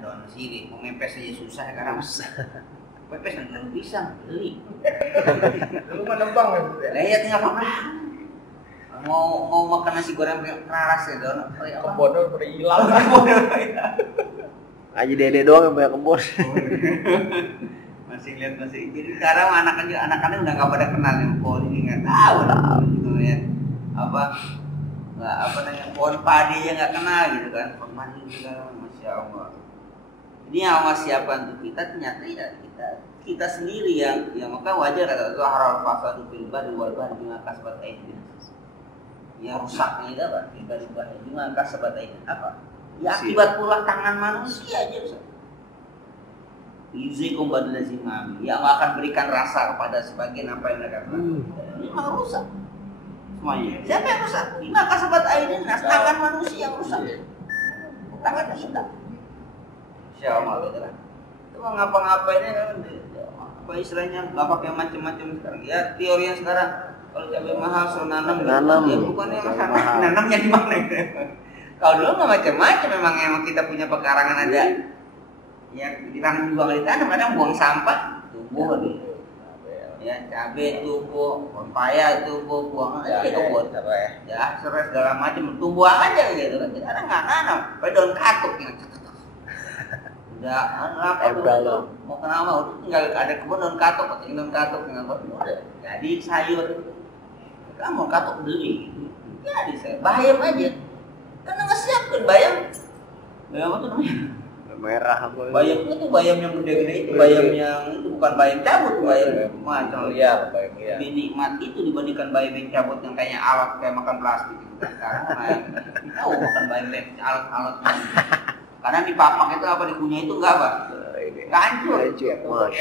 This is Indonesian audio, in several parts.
daun sirih, mau mepes aja susah sekarang. Mepes kan bisa beli. Lu mah nembang ya. Lah ya tinggal apa? Mau makan nasi goreng keras ya daun. Kebon udah hilang. Aji dede doang yang punya kebun. Masih lihat masih. Jadi sekarang anak-anaknya udah nggak pada kenal yang pohon ini nggak tahu gitu ya. Apa namanya pohon padi yang nggak kenal gitu kan. Pohon padi juga masya Allah. Ini yang Allah siapkan untuk kita ternyata ya kita sendiri yang maka wajar kata Zuhral fasadu fil barri wal bahri bima kasabat aydin. Ya rusaknya itu apa? Ibadah bima kasabat aydin apa? Ya akibat pula tangan manusia aja Ustaz. Yuzikum badalazim yang akan berikan rasa kepada sebagian apa yang mereka lakukan. Ini memang rusak semuanya. Siapa yang rusak? Bima kasabat aydin, tangan manusia yang rusak. Tangan kita. Insyaallah gitu kan. Itu mau ngapa-ngapainnya kan apa istilahnya nggak pakai macam-macam sekarang. Ya teori yang sekarang kalau cabai mahal so nanam. Ya bukannya masalah nanamnya di mana gitu. Kalau dulu nggak macam-macam memang kita punya pekarangan ada. Ya ditanam juga kali tanam, kadang buang sampah tumbuh gitu. Ya cabai tumbuh, pepaya tumbuh, buang aja kebun. Ya serai segala macam tumbuh aja gitu kan. Sekarang nggak nanam, pakai daun katuk yang udah apa tuh mau kenapa udah tinggal ada kebun daun katuk, tinggal daun katuk tinggal udah jadi sayur. Kamu mau katuk beli, jadi saya bayam aja. Karena nggak siapkan bayam apa tuh namanya? Merah apa? Bayam itu bayam yang gede-gede itu, bayam yang itu bukan bayam cabut, bayam macam liar, bayam liar. Lebih nikmat itu dibandingkan bayam yang cabut yang kayaknya alat kayak makan plastik itu. Sekarang tahu makan bayam alat-alat. Karena di papak itu apa dikunyah itu enggak apa? Hancur. Masya Allah.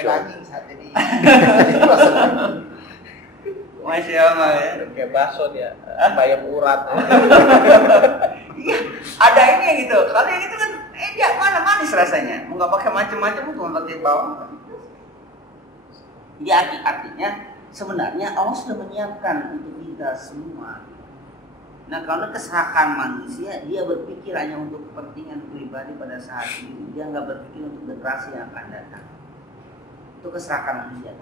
Masya Allah ya. Kayak bakso dia, bayam urat. Iya, ada ini gitu. Kalau yang itu kan dia mana manis rasanya. Mau nggak pakai macam-macam, cuma pakai bawang. Jadi artinya sebenarnya Allah sudah menyiapkan untuk kita semua. Nah, kalau keserakan manusia, dia berpikir hanya untuk kepentingan pribadi pada saat ini. Dia nggak berpikir untuk generasi yang akan datang. Itu keserakan manusia.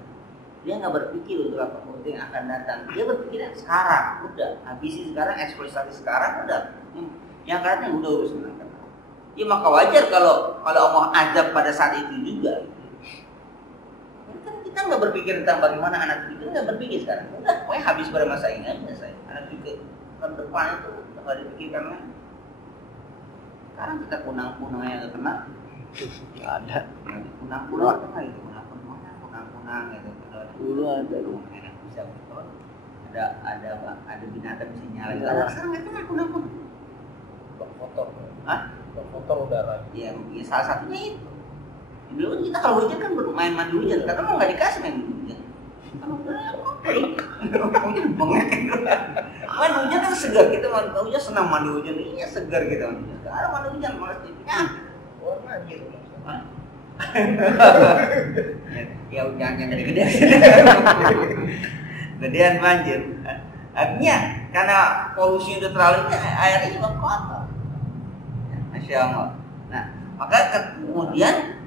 Dia nggak berpikir untuk apa yang akan datang. Dia berpikir yang sekarang, udah habisin sekarang, eksploitasi sekarang, udah. Yang katanya udah urusan akan. Ya maka wajar kalau Allah azab pada saat itu juga. Kan kita nggak berpikir tentang bagaimana anak kita nggak berpikir sekarang. Udah, pokoknya habis pada masa ini aja saya. Anak kita ke depan itu nggak dipikirkan lagi. Sekarang kita kunang-kunang yang nggak kena. Nggak ada. Kunang-kunang apa gitu? Kunang-kunang gitu. Dulu ada loh. Bisa betul. Ada binatang bisa nyala. Sekarang nggak kena kunang-kunang. Berfotor. Hah? Berfotor udara. Ya, salah satunya itu. Dulu kita kalau hujan kan bermain mandi hujan, karena mau nggak dikasih main hujan. Kalau main hujan kan segar, kita mandi hujan senang mandi hujan, iya segar gitu. Sekarang mandi hujan malas tipnya. Warna gitu. Ya hujan yang gede-gede. Gedean banjir. Artinya karena polusi udah terlalu air ini kotor. Masya Allah. Nah, maka kemudian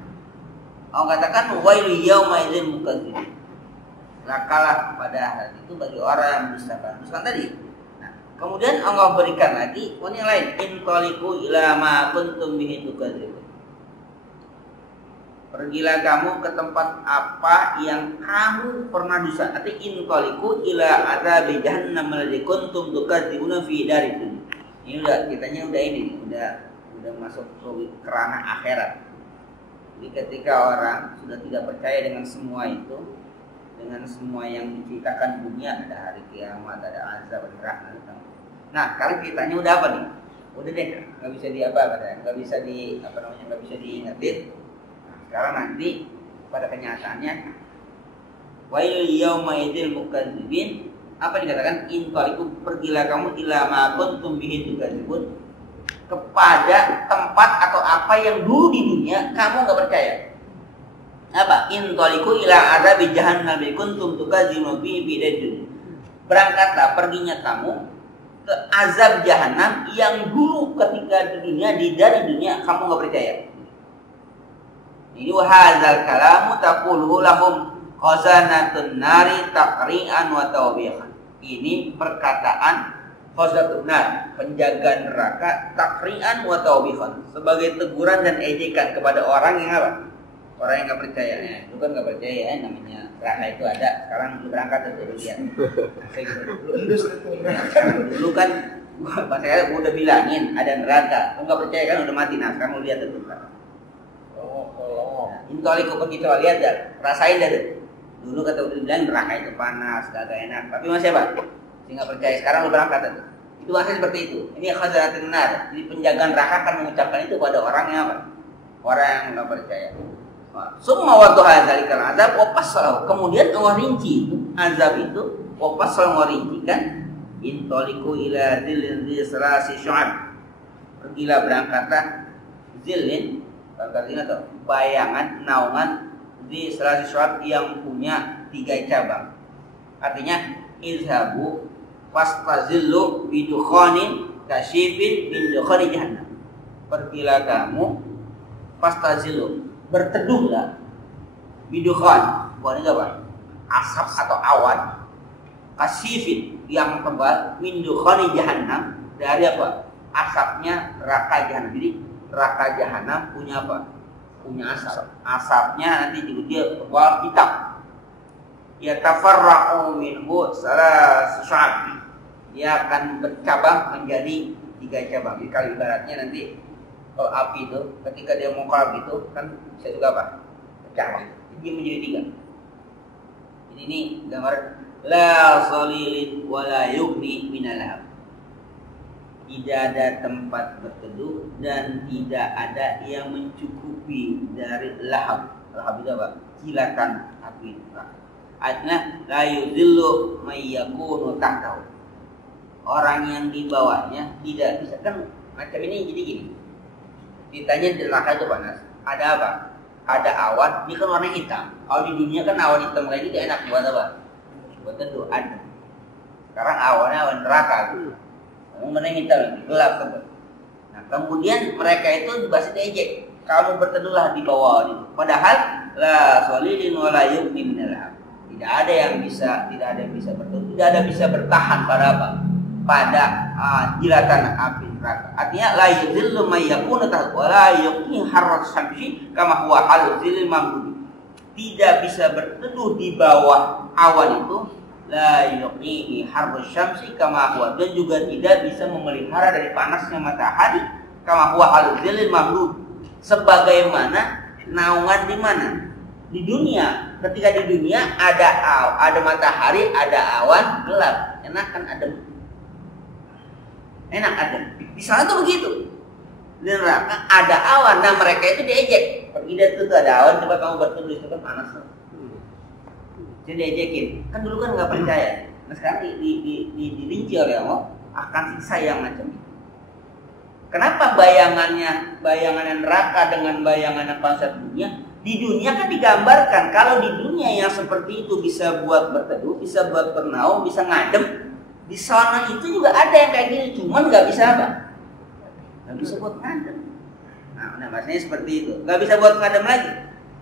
Allah katakan wailu yauma idzin mukadzibin. Lakalah pada hari itu bagi orang yang mendustakan tadi. Nah, kemudian Allah berikan lagi yang lain, intaliqu ila ma kuntum bihi tukadzibun. Pergilah kamu ke tempat apa yang kamu pernah dusta. Arti intaliqu ila adzabi jahannam alladzi kuntum tukadzibuna fi darikum. Ini udah masuk ke ranah akhirat. Jadi ketika orang sudah tidak percaya dengan semua itu, dengan semua yang diceritakan dunia, ada hari kiamat, ada azab, ada rahmat. Nah, kalian ceritanya udah apa nih? Udah deh, nggak bisa nggak bisa diingetin. Nah, sekarang nanti pada kenyataannya, wail yauma idzil mukadzibin. Apa dikatakan? Intaliqu, pergilah kamu ila ma kuntum bihi tukadzibun, kepada tempat atau apa yang dulu di dunia kamu nggak percaya. Apa? Intaliqu ila adzabi jahannam kuntum tukadzibun fi bidadun. Berangkatlah, perginya kamu ke azab jahanam yang dulu ketika di dunia, dari dunia kamu nggak percaya. Ini wahadzal kalamu taquluhu lahum khazanatun nari taqri'an wa tawbihan. Ini perkataan khazanatun nar, penjaga neraka, taqri'an wa tawbihan, sebagai teguran dan ejekan kepada orang yang apa? Orang yang nggak percaya. Lu kan nggak percaya ya, namanya neraka itu ada. Sekarang lu berangkat tuh lu lihat. Dulu kan saya udah bilangin ada neraka. Lu nggak percaya kan udah mati. Nah sekarang lu lihat tuh. Intoli kok kita lihat ya, rasain dah tuh. Dulu kata udah bilang neraka itu panas, gak enak. Tapi masih apa? Saya nggak percaya. Sekarang lu berangkat tuh. Itu masih seperti itu. Ini khazanatun nar. Jadi penjaga neraka akan mengucapkan itu pada orang yang apa? Orang yang nggak percaya. Summa wadduha dzalikal azab wa fassalahu. Kemudian Allah rinci itu azab itu wa fassalahu rincikan intoliku ila zillin dzi salasi syu'ab. Pergilah berangkatlah zillin, berangkat atau bayangan naungan di salasi syu'ab yang punya 3 cabang. Artinya izhabu fastazillu bidukhanin kasyifin min dukhani jahannam. Pergilah kamu fastazillu, berteduhlah bidukhan, bukan apa? Asap atau awan kasifin yang tebal min dukhani jahannam, dari apa? Asapnya neraka jahanam. Jadi neraka jahanam punya apa? Punya asap. Asapnya nanti juga dia tebal hitam. Ya tafarra'u minhu salas syu'ab. Dia akan bercabang menjadi 3 cabang. Jadi kalau ibaratnya nanti kalau api itu ketika dia mengkolab gitu kan bisa juga apa? Pecah. Dia menjadi 3. Jadi ini gambar la salilin wala yughni minal lahab. Tidak ada tempat berteduh dan tidak ada yang mencukupi dari lahab. Lahab itu apa? Kilatan api neraka. Artinya la yuzillu may yakunu tahtahu. Orang yang di bawahnya tidak bisa, kan macam ini. Jadi gini, ditanya di neraka itu panas, ada apa? Ada awan, ini kan warna hitam. Kalau di dunia kan awan hitam kayak gitu enak buat apa? Buat teduh, ada. Sekarang awannya awan neraka, warna hitam, gelap kan. Nah kemudian mereka itu dibahas diejek, kamu berteduhlah di bawah itu. Padahal la solidin wala yughni minal lahab. Tidak ada yang bisa berteduh, tidak ada bisa bertahan pada apa? Pada jilatan api neraka. Artinya la yuzillu may yakunu tahta wa la yuqni harrat syamsi kama huwa haluzil mamdud. Tidak bisa berteduh di bawah awan itu, la yuqni harrat syamsi kama huwa, dan juga tidak bisa memelihara dari panasnya matahari, kama huwa haluzil mamdud, sebagaimana naungan di mana? Di dunia. Ketika di dunia ada matahari, ada awan, gelap, enak kan adem. Enak adem. Di sana tuh begitu. Di neraka ada awan. Nah mereka itu diejek. Pergi dari itu ada awan, coba kamu berteduh itu kan panas tuh. Jadi diejekin. Kan dulu kan nggak percaya. Nah sekarang dirinci oleh Allah akan siksa yang macam itu. Kenapa bayangan neraka dengan bayangan panas dunia? Di dunia kan digambarkan kalau di dunia yang seperti itu bisa buat berteduh, bisa buat bernaung, bisa ngadem. Di sana itu juga ada yang kayak gini, cuman nggak bisa apa? Nggak bisa buat ngadem. Nah maksudnya seperti itu, nggak bisa buat ngadem lagi.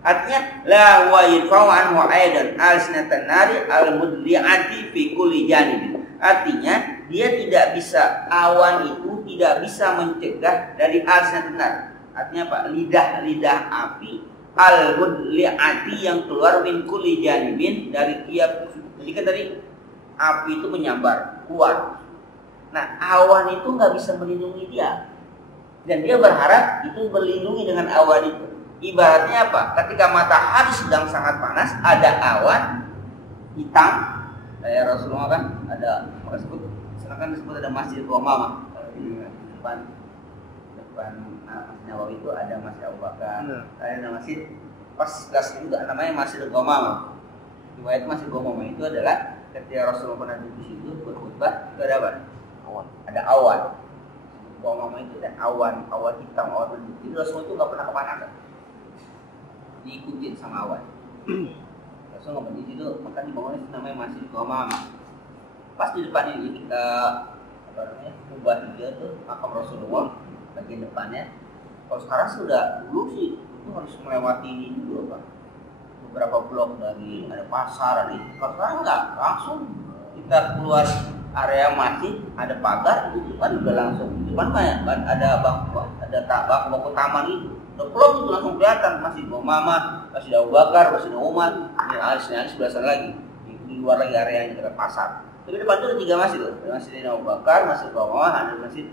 Artinya la wa yadfa'u anhu aidan alsinatan nari al-mudli'ati fi kulli janib. Artinya dia tidak bisa, awan itu tidak bisa mencegah dari alsinatan nari. Artinya apa? Lidah api al-mudli'ati yang keluar min kulli janibin, dari tiap. Jadi kan dari api itu menyambar kuat. Nah awan itu nggak bisa melindungi dia, dan dia berharap itu berlindungi dengan awan itu. Ibaratnya apa? Ketika matahari sedang sangat panas, ada awan hitam. Kayak Rasulullah kan ada, maka disebut ada Masjid Qomamah di depan Masjid Nawawi itu ada Masjid Abu Bakar, ada masjid pas gas itu namanya Masjid Qomamah. Riwayat Masjid Qomamah itu adalah ketika Rasulullah pernah di situ berkhutbah, itu ada apa? Awan. Ada awan. Qomamah itu ada awan hitam, awan mendung. Jadi Rasulullah itu nggak pernah kepanasan. Diikutin sama awan. Rasulullah di situ, maka dibangun itu namanya Masjid Qomamah. Pas di depan ini kita ubah dia tuh makam Rasulullah bagian depannya. Kalau sekarang sudah dulu sih itu harus harus melewati ini dulu Pak. Beberapa blok dari ada pasar, ada itu. Kalau sekarang enggak, langsung kita keluar area masjid, ada pagar itu kan udah langsung depan banyak kan ada bak taman itu. Udah plong itu langsung kelihatan masjid Mama, masjid Abu Bakar, masjid Umar, ini alis sebelah sana lagi. Di luar lagi area yang dekat pasar. Tapi depan itu ada 3 masjid loh. Ada Masjid Abu Bakar, Masjid Umar, ada Masjid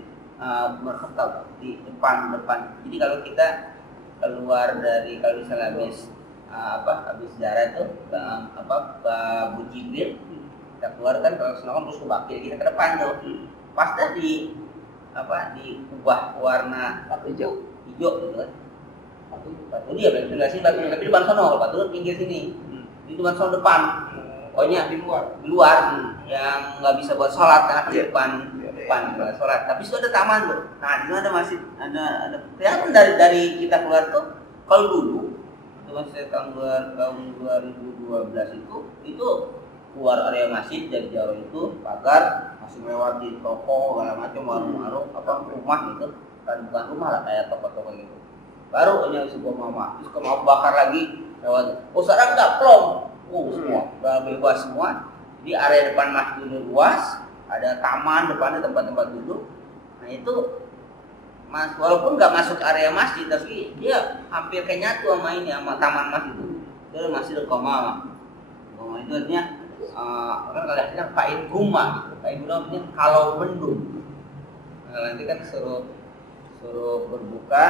Umar Khattab di depan. Jadi kalau kita keluar dari kalau misalnya habis jarak itu Abu Jibril kita keluar kan kalau senang terus ke bakir kita ke depan tuh pas dah di ubah warna hijau gitu kan batu dia enggak sih batu tapi depan sono batu pinggir sini di depan sono depan pokoknya di luar yang nggak bisa buat sholat karena di depan buat sholat tapi itu ada taman tuh nah di sana ada masjid ada kelihatan dari kita keluar tuh kalau dulu masih tahun 2012 itu keluar area masjid dari jauh itu pagar masih melewati toko segala macam warung-warung rumah gitu kan bukan rumah lah kayak toko-toko gitu baru hanya sebuah mama terus ke mau bakar lagi lewat sekarang nggak plong semua udah bebas semua di area depan masjid ini luas ada taman depannya tempat-tempat duduk nah itu walaupun nggak masuk area masjid tapi dia hampir kayak nyatu sama ini sama taman masjid itu Masjidil Qomah itu artinya orang kalau bilang Fa'in Guma Fa'in Guma artinya kalau mendung nanti kan suruh berbuka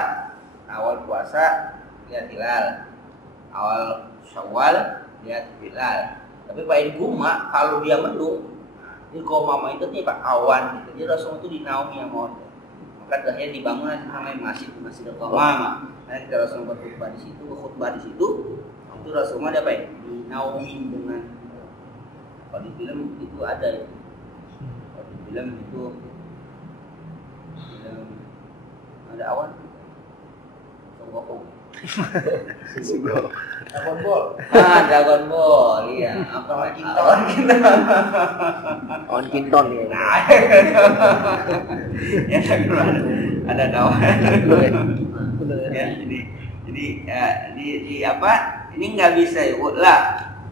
awal puasa lihat hilal awal Syawal lihat hilal tapi Fa'in Guma kalau dia mendung di Qomah itu nih Pak awan gitu jadi Rasul itu dinaungi sama maka akhirnya dibangun namanya Masjidil Qomah. Nah kita Rasul berkhutbah di situ, itu Rasulullah ada apa ya? Dinaungi dengan kalau di film itu ada ya. Kalau di film itu ada awan. Dragon Ball. Dragon Ball, iya. Apa Kinton. On Kinton ya. Nah, ya ada kawan. Ya, jadi di apa? Ini nggak bisa ya.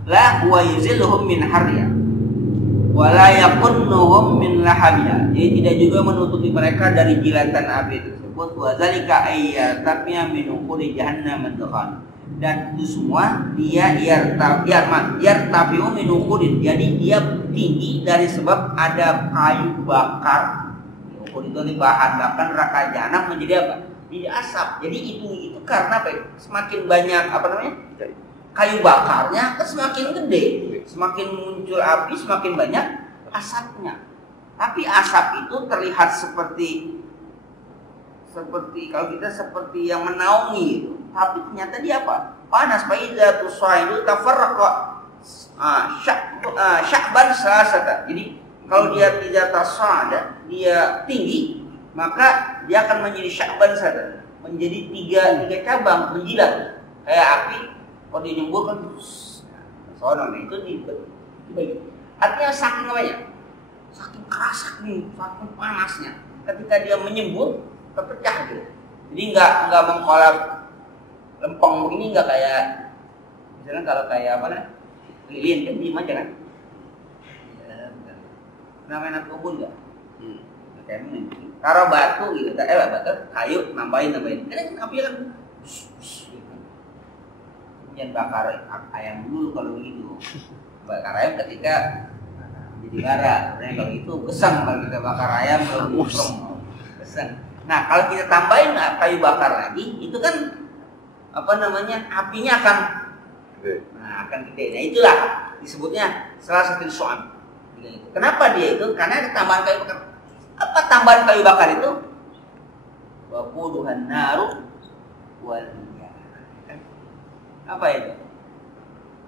La huwa yuzilluhum min harya. Wala yakunnuhum min lahabia. Jadi tidak juga menutupi mereka dari jilatan api tersebut. Wa zalika ayyatabnya min uquli jahannam ad-dukhan. Dan itu semua dia yartafi'u min uqulin. Jadi dia tinggi dari sebab ada kayu bakar. Uqul itu bahan bakar neraka jahanam menjadi apa? Jadi asap. Jadi itu karena apa? Semakin banyak kayu bakarnya kan semakin gede. Semakin muncul api semakin banyak asapnya. Tapi asap itu terlihat seperti kalau kita seperti yang menaungi itu. Tapi ternyata dia apa? Panas. Faiza tusaidu tafarraqa sya'ban salasata. Jadi kalau dia tidak tasada, dia tinggi, maka dia akan menjadi sya'ban salasata. Menjadi tiga cabang menjilat. Kayak api kalau dia nyembur kan sono itu dibagi. Artinya saking apa ya? Saking keras, saking panasnya. Ketika dia menyembur terpecah gitu. Jadi nggak mengkolap lempeng begini nggak kayak misalnya kalau kayak apa nih lilin kan diem aja kan. Namanya kubun nggak? Kayak ini. Taruh batu gitu, batu kayu nambahin. Ini api kan. Jangan bakar ayam dulu kalau begitu. Bakar ayam ketika jadi gara. Kalau itu kesang kalau kita bakar ayam kalau kesang. Nah kalau kita tambahin kayu bakar lagi, itu kan apinya akan gede. Nah itulah disebutnya salah satu soal. Kenapa dia itu? Karena ada tambahan kayu bakar. Apa tambahan kayu bakar itu? Waquduhan naru wal apa itu?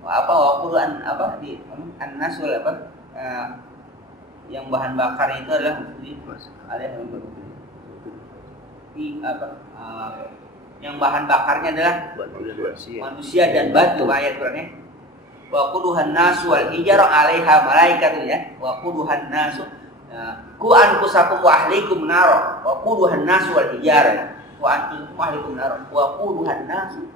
Waquduhan di an-nasul yang bahan bakar itu adalah yang bahan bakarnya adalah manusia dan batu ayat Qur'annya. Waquduhan nasu wal hijarah 'alaiha malaikatun ya. Waquduhan nasu ku anfusakum wa ahlikum nar. Waquduhan nasu wal hijarah wa antum ahlikum nar. Waquduhan nasu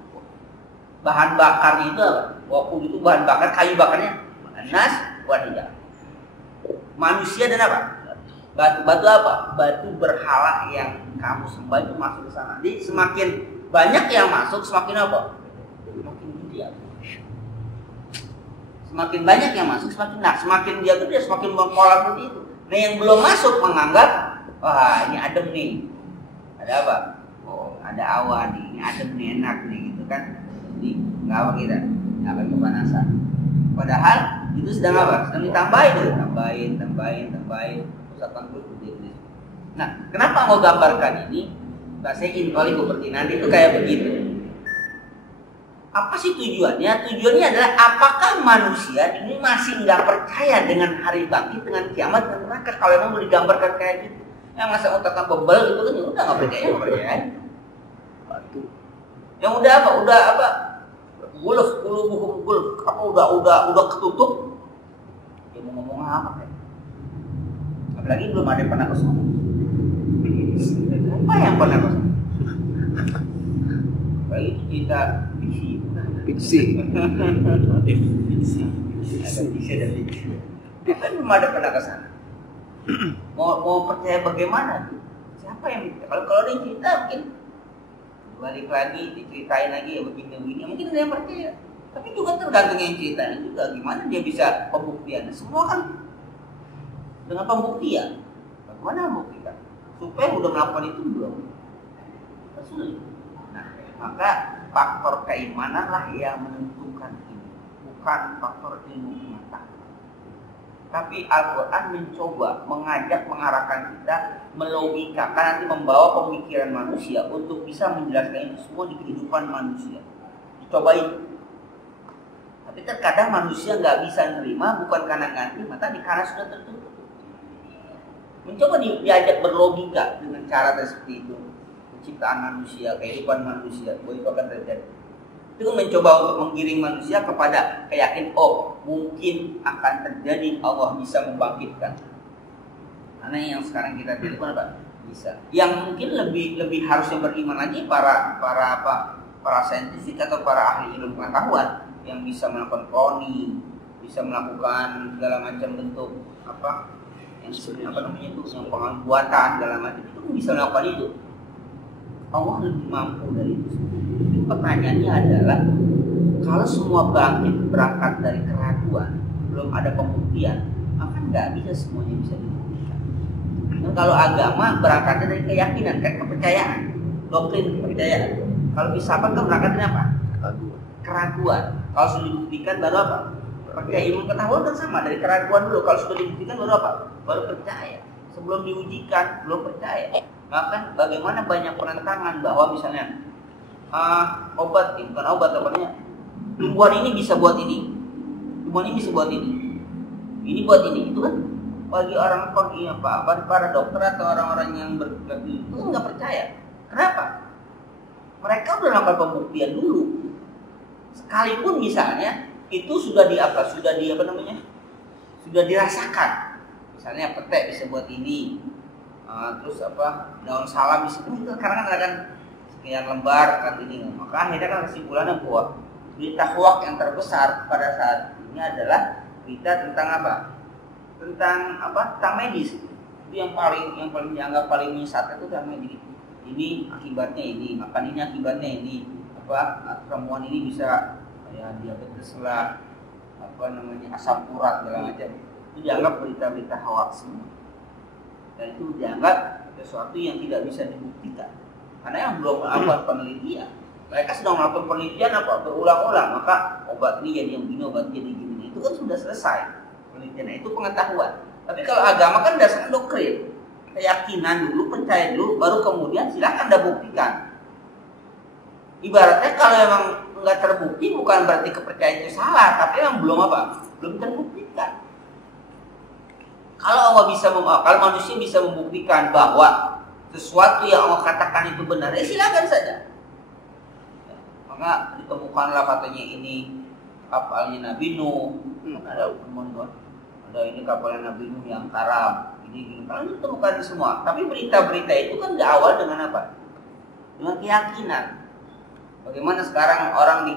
bahan bakarnya itu apa? Waktu itu bahan bakar, kayu bakarnya nas wadidah. Manusia dan apa? Batu apa? Batu berhala yang kamu sembah itu masuk ke sana. Jadi semakin banyak yang masuk, semakin apa? Semakin gede. Semakin banyak yang masuk, semakin dia gede, semakin berpola seperti itu. Nah yang belum masuk menganggap, wah ini adem nih. Ada apa? Oh ada awan nih, ini adem nih, enak nih gitu kan. Jadi nggak apa kita, nggak akan kepanasan. Padahal itu sedang apa? Sedang ditambahin dulu, tambahin. Nah, kenapa mau gambarkan ini? Bahasa Inqali nanti itu kayak begitu. Apa sih tujuannya? Tujuannya adalah apakah manusia ini masih nggak percaya dengan hari bangkit, dengan kiamat dan neraka? Kalau memang mau digambarkan kayak gitu, yang masa otaknya bebel gitu kan, ya udah nggak percaya. Yang udah apa? Guluf, apa udah ketutup? Dia mau ngomong apa kan? Apalagi belum ada yang pernah kesana. Apa yang pernah kesana? Baik kita fiksi. Kan belum ada pernah kesana. Mau percaya bagaimana? Siapa yang kalau dia cerita mungkin balik lagi diceritain lagi ya begini mungkin ada yang percaya. Tapi juga tergantung yang ceritain juga gimana dia bisa pembuktian. Semua kan dengan pembuktian. Bagaimana membuktikan? Supaya udah melakukan itu belum? Sulit. Nah, maka faktor keimanan lah yang menentukan ini, bukan faktor ilmu pengetahuan. Tapi Al-Quran mencoba mengarahkan kita melogikakan, nanti membawa pemikiran manusia untuk bisa menjelaskan itu semua di kehidupan manusia. Dicobain. Tapi terkadang manusia nggak bisa nerima bukan karena nganti, maka karena sudah tertutup. Mencoba diajak berlogika dengan cara seperti itu, penciptaan manusia, kehidupan manusia, bahwa itu akan terjadi. Itu mencoba untuk menggiring manusia kepada keyakinan, oh mungkin akan terjadi, Allah bisa membangkitkan. Karena yang sekarang kita telepon apa? Bisa. Yang mungkin lebih harusnya beriman lagi para saintifik atau para ahli ilmu pengetahuan yang bisa melakukan cloning, bisa melakukan segala macam bentuk yang buatan segala macam itu bisa melakukan itu. Allah lebih mampu dari itu. Tapi pertanyaannya adalah kalau semua berangkat dari keraguan, belum ada pembuktian, maka nggak bisa semuanya bisa dibuktikan. Dan kalau agama berangkatnya dari keyakinan, kan kepercayaan, doktrin kepercayaan. Kalau filsafat kan berangkatnya apa? Keraguan. Kalau sudah dibuktikan baru apa? Percaya. Ilmu pengetahuan kan sama, dari keraguan dulu. Kalau sudah dibuktikan baru apa? Baru percaya. Sebelum diujikan belum percaya. Maka bagaimana banyak penentangan bahwa misalnya obat, bukan obat namanya, tumbuhan ini bisa buat ini, tumbuhan ini bisa buat ini buat ini, itu kan bagi orang para dokter atau orang-orang yang berpikir itu nggak percaya. Kenapa? Mereka udah melakukan pembuktian dulu. Sekalipun misalnya itu sudah sudah dirasakan. Misalnya petek bisa buat ini, terus daun salam bisa itu karena kan sekian lembar kan ini. Maka akhirnya kan kesimpulannya bahwa berita hoax yang terbesar pada saat ini adalah berita tentang apa? Tentang medis. Itu yang paling dianggap paling menyesatkan itu tentang medis. Ini akibatnya ini, makan ini akibatnya ini, ramuan ini bisa diabetes lah, asam urat segala macam. Itu dianggap berita-berita hoax semua. Dan itu dianggap sesuatu yang tidak bisa dibuktikan. Karena yang belum melakukan penelitian. Mereka sedang melakukan penelitian berulang-ulang, maka obat ini jadi yang gini, obat jadi gini. Itu kan sudah selesai penelitian, itu pengetahuan. Tapi kalau agama kan dasarnya doktrin, keyakinan dulu, percaya dulu, baru kemudian silakan Anda buktikan. Ibaratnya kalau memang nggak terbukti bukan berarti kepercayaan itu salah, tapi memang belum terbuktikan. Kalau manusia bisa membuktikan bahwa sesuatu yang Allah katakan itu benar, ya silakan saja. Maka ditemukanlah katanya ini kapalnya Nabi Nuh, ada ini kapalnya Nabi Nuh yang karam, ini kalau ditemukan semua. Tapi berita-berita itu kan berawal dengan apa? Dengan keyakinan. Bagaimana sekarang orang